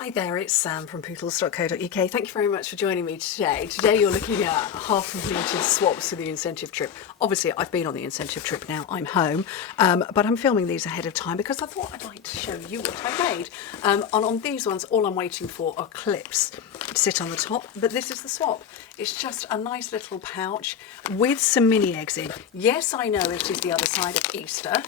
Hi there, it's Sam from Pootles.co.uk. Thank you very much for joining me today. Today you're looking at half completed swaps for the incentive trip. Obviously I've been on the incentive trip now, I'm home, but I'm filming these ahead of time because I thought I'd like to show you what I made. And on these ones all I'm waiting for are clips to sit on the top, but this is the swap. It's just a nice little pouch with some mini eggs in. Yes, I know it is the other side of Easter.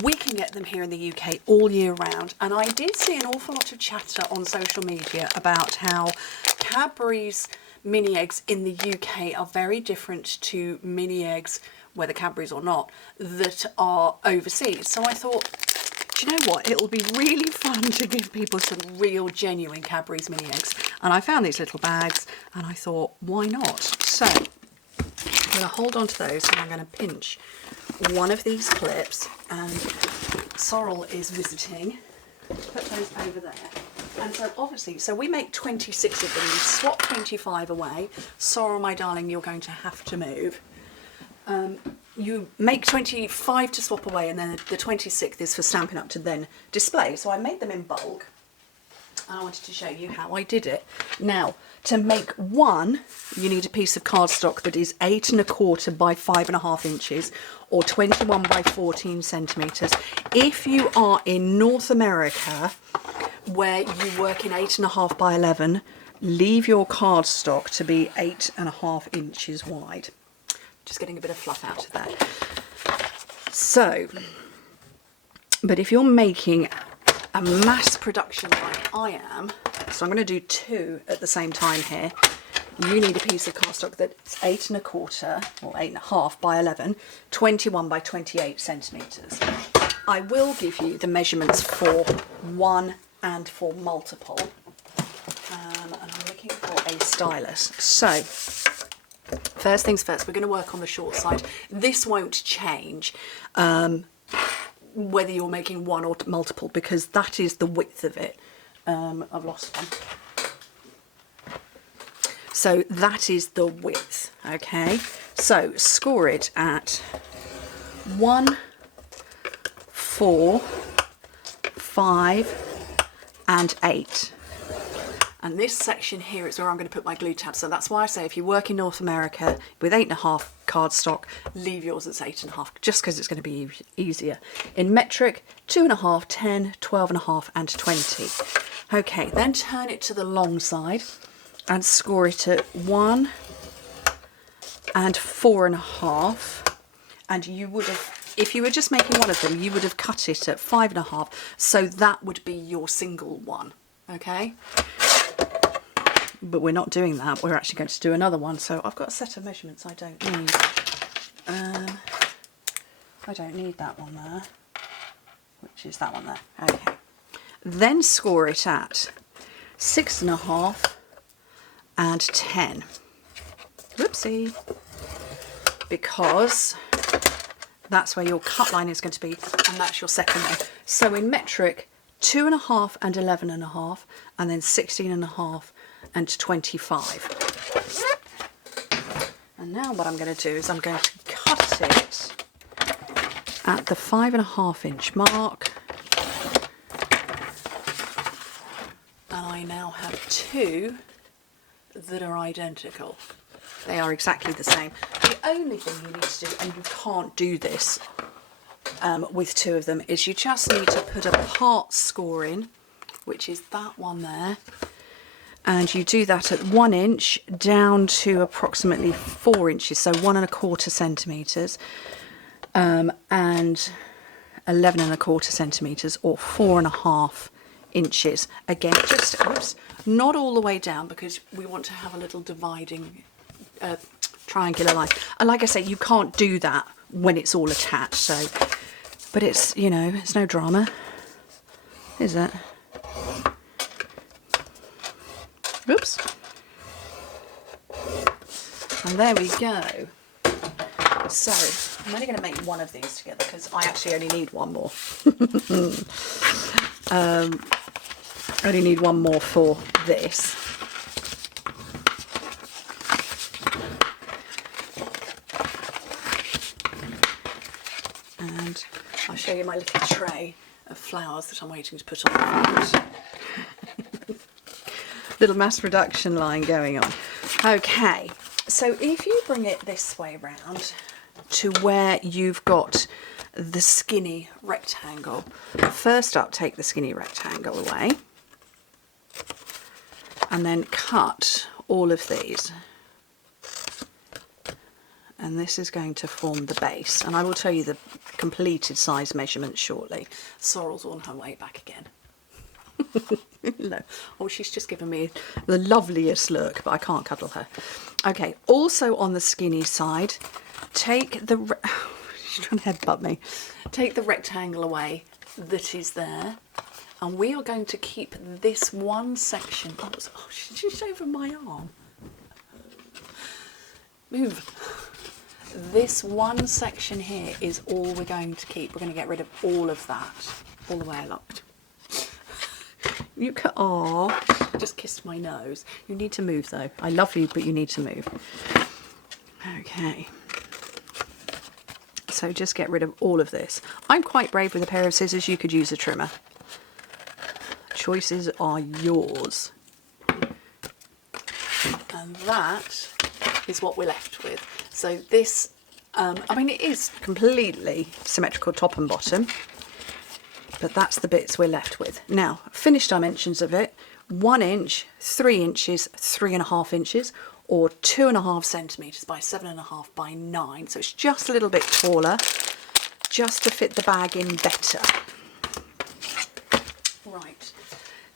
We can get them here in the UK all year round, and I did see an awful lot of chatter on social media about how Cadbury's mini eggs in the UK are very different to mini eggs, whether Cadbury's or not, that are overseas. So I thought, do you know what, it'll be really fun to give people some real genuine Cadbury's mini eggs. And I found these little bags and I thought, why not? So I'm going to hold on to those and I'm going to pinch one of these clips, and Sorrel is visiting. Put those over there. And so obviously, so we make 26 of them. We swap 25 away. Sorrel, my darling, you're going to have to move. You make 25 to swap away, and then the 26th is for Stampin' Up to then display. So I made them in bulk. And I wanted to show you how I did it. Now, to make one, you need a piece of cardstock that is 8 1/4 by 5.5 inches or 21 by 14 centimetres. If you are in North America, where you work in 8.5 by 11, leave your cardstock to be 8.5 inches wide. Just getting a bit of fluff out of that. So, but if you're making a mass production like I am, so I'm going to do 2 at the same time here. You need a piece of cardstock that's 8 1/4 or 8.5 by 11, 21 by 28 centimetres. I will give you the measurements for one and for multiple, and I'm looking for a stylus. So first things first, we're going to work on the short side. This won't change whether you're making one or multiple, because that is the width of it. I've lost one. So that is the width, okay? So score it at 1, 4, 5 and 8. And this section here is where I'm going to put my glue tab. So that's why I say if you work in North America with 8.5 cardstock, leave yours at 8.5, just because it's going to be easier. In metric, 2.5, 10, 12.5 and 20. Okay, then turn it to the long side and score it at 1 and 4.5. And you would have, if you were just making one of them, you would have cut it at 5.5. So that would be your single one, okay? But we're not doing that. We're actually going to do another one. So I've got a set of measurements I don't need. I don't need that one there, which is that one there. Okay. Then score it at 6.5 and 10. Whoopsie. Because that's where your cut line is going to be, and that's your second one. So in metric, 2.5 and 11.5, and then 16.5 and 25. And now what I'm going to do is I'm going to cut it at the 5.5 inch mark. And I now have 2 that are identical. They are exactly the same. The only thing you need to do, and you can't do this with 2 of them, is you just need to put a part score in, which is that one there. And you do that at 1 inch down to approximately 4 inches, so 1 1/4 centimetres, and 11 1/4 centimetres, or 4.5 inches. Again, just not all the way down, because we want to have a little dividing triangular line. And like I say, you can't do that when it's all attached. So, but it's, you know, it's no drama, is it? Oops. And there we go. So I'm only going to make one of these together because I actually only need one more. I only need one more for this. And I'll show you my little tray of flowers that I'm waiting to put on the front. Little mass production line going on. Okay, so if you bring it this way round to where you've got the skinny rectangle, first up take the skinny rectangle away and then cut all of these. And this is going to form the base, and I will tell you the completed size measurements shortly. Sorrel's on her way back again. No. Oh, she's just given me the loveliest look, but I can't cuddle her. Okay, also on the skinny side, take the... she's trying to headbutt me. Take the rectangle away that is there, and we are going to keep this one section... Oh, she's over my arm. Move. This one section here is all we're going to keep. We're going to get rid of all of that, all the way along. You can, oh, just kissed my nose. You need to move though. I love you, but you need to move. Okay. So just get rid of all of this. I'm quite brave with a pair of scissors. You could use a trimmer. Choices are yours. And that is what we're left with. So this, I mean, it is completely symmetrical top and bottom, but that's the bits we're left with. Now, finished dimensions of it, 1 inch, 3 inches, 3.5 inches, or 2.5 centimetres by 7.5 by 9. So it's just a little bit taller, just to fit the bag in better. Right,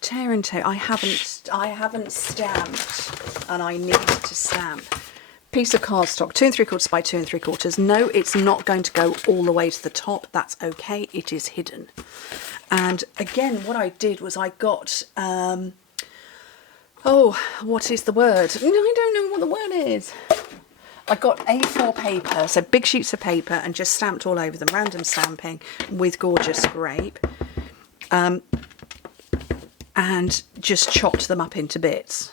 tear and tape. I haven't stamped, and I need to stamp. Piece of cardstock, 2 3/4 by 2 3/4. No, it's not going to go all the way to the top. That's okay. It is hidden. And again, what I did was I got, oh, what is the word? No, I don't know what the word is. I got A4 paper, so big sheets of paper, and just stamped all over them, random stamping with gorgeous grape, and just chopped them up into bits.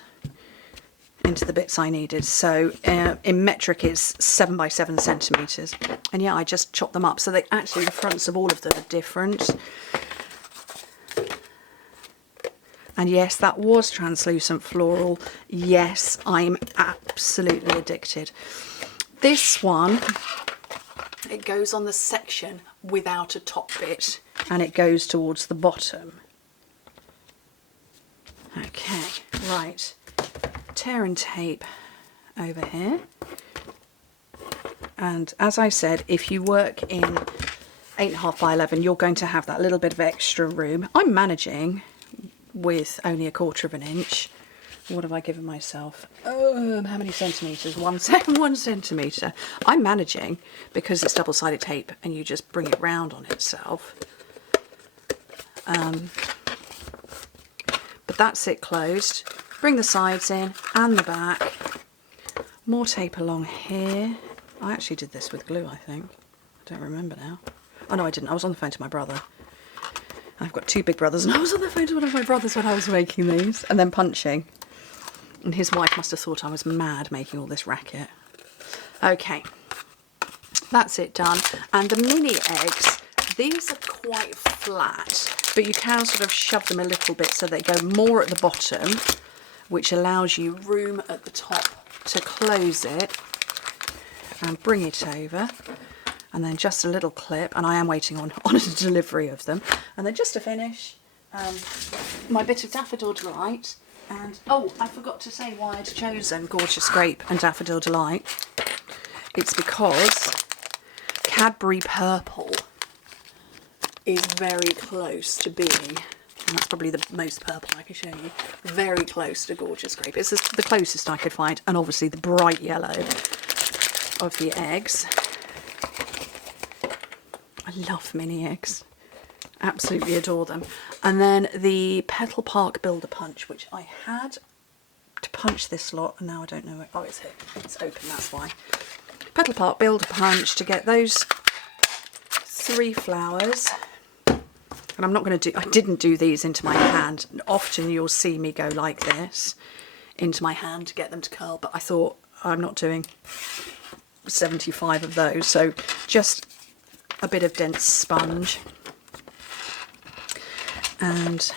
Into the bits I needed. So in metric it's 7 by 7 centimetres, and yeah, I just chopped them up so they actually, the fronts of all of them are different. And yes, that was translucent floral. Yes, I'm absolutely addicted. This one, it goes on the section without a top bit, and it goes towards the bottom. Okay, right. Tear and tape over here, and as I said, if you work in 8.5 by 11, you're going to have that little bit of extra room. I'm managing with only 1/4 of an inch. What have I given myself? Oh, how many centimetres? 1 centimetre. I'm managing because it's double-sided tape and you just bring it round on itself. But that's it closed. Bring the sides in and the back. More tape along here. I actually did this with glue, I think. I don't remember now. Oh no, I didn't. I was on the phone to my brother. I've got 2 big brothers, and I was on the phone to one of my brothers when I was making these, and then punching. And his wife must have thought I was mad making all this racket. Okay, that's it done. And the mini eggs, these are quite flat, but you can sort of shove them a little bit so they go more at the bottom, which allows you room at the top to close it and bring it over, and then just a little clip, and I am waiting on a delivery of them. And then just to finish, my bit of Daffodil Delight, and oh, I forgot to say why I'd chosen Gorgeous Grape and Daffodil Delight. It's because Cadbury Purple is very close to being, and that's probably the most purple I can show you, very close to Gorgeous Grape. It's the closest I could find, and obviously the bright yellow of the eggs. I love mini eggs, absolutely adore them. And then the Petal Park Builder Punch, which I had to punch this lot, and now I don't know where, oh, it's here, it's open, that's why. Petal Park Builder Punch to get those 3 flowers. And I'm not going to do, I didn't do these into my hand. Often you'll see me go like this into my hand to get them to curl, but I thought I'm not doing 75 of those, so just a bit of dense sponge. and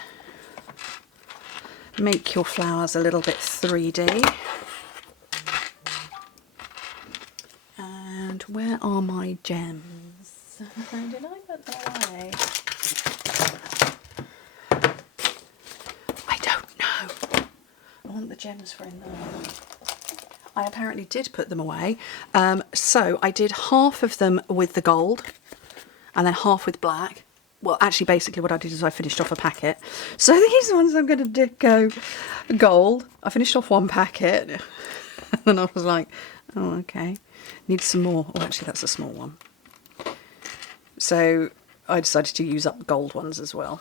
make your flowers a little bit 3D. And where are my gems? Did I put them away? I don't know. I want the gems for in there. I apparently did put them away. So I did half of them with the gold and then half with black. Well, actually, basically what I did is I finished off a packet. So these ones I'm going to go gold. I finished off one packet and then I was like, oh, okay, need some more. Oh, actually, that's a small one. So I decided to use up gold ones as well.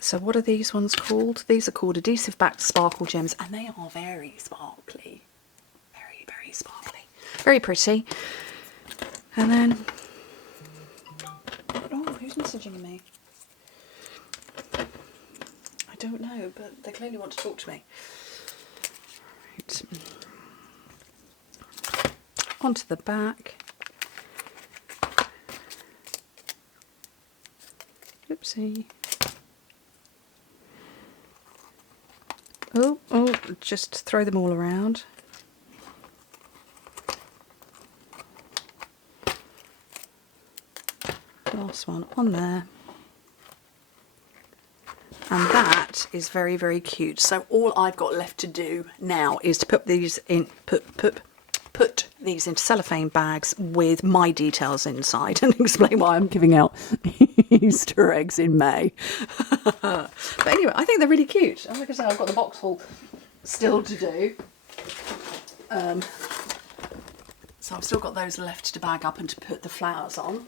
So what are these ones called? These are called adhesive backed sparkle gems, and they are very sparkly. Very, very sparkly. Very pretty. And then, oh, who's messaging me? I don't know, but they clearly want to talk to me. Right. Onto the back. Oopsie. Oh, just throw them all around. Last one on there. And that is very, very cute. So all I've got left to do now is to put these in, put these into cellophane bags with my details inside and explain why I'm giving out Easter eggs in May. But anyway, I think they're really cute. Like I say, I've got the box full still to do. So I've still got those left to bag up and to put the flowers on.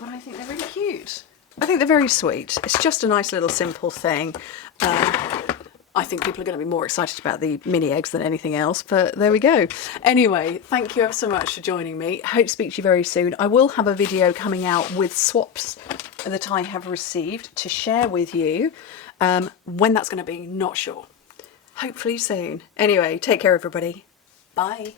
But I think they're really cute. I think they're very sweet. It's just a nice little simple thing. I think people are going to be more excited about the mini eggs than anything else, but there we go. Anyway, thank you ever so much for joining me. I hope to speak to you very soon. I will have a video coming out with swaps that I have received to share with you. When that's going to be, not sure. Hopefully soon. Anyway, take care everybody. Bye.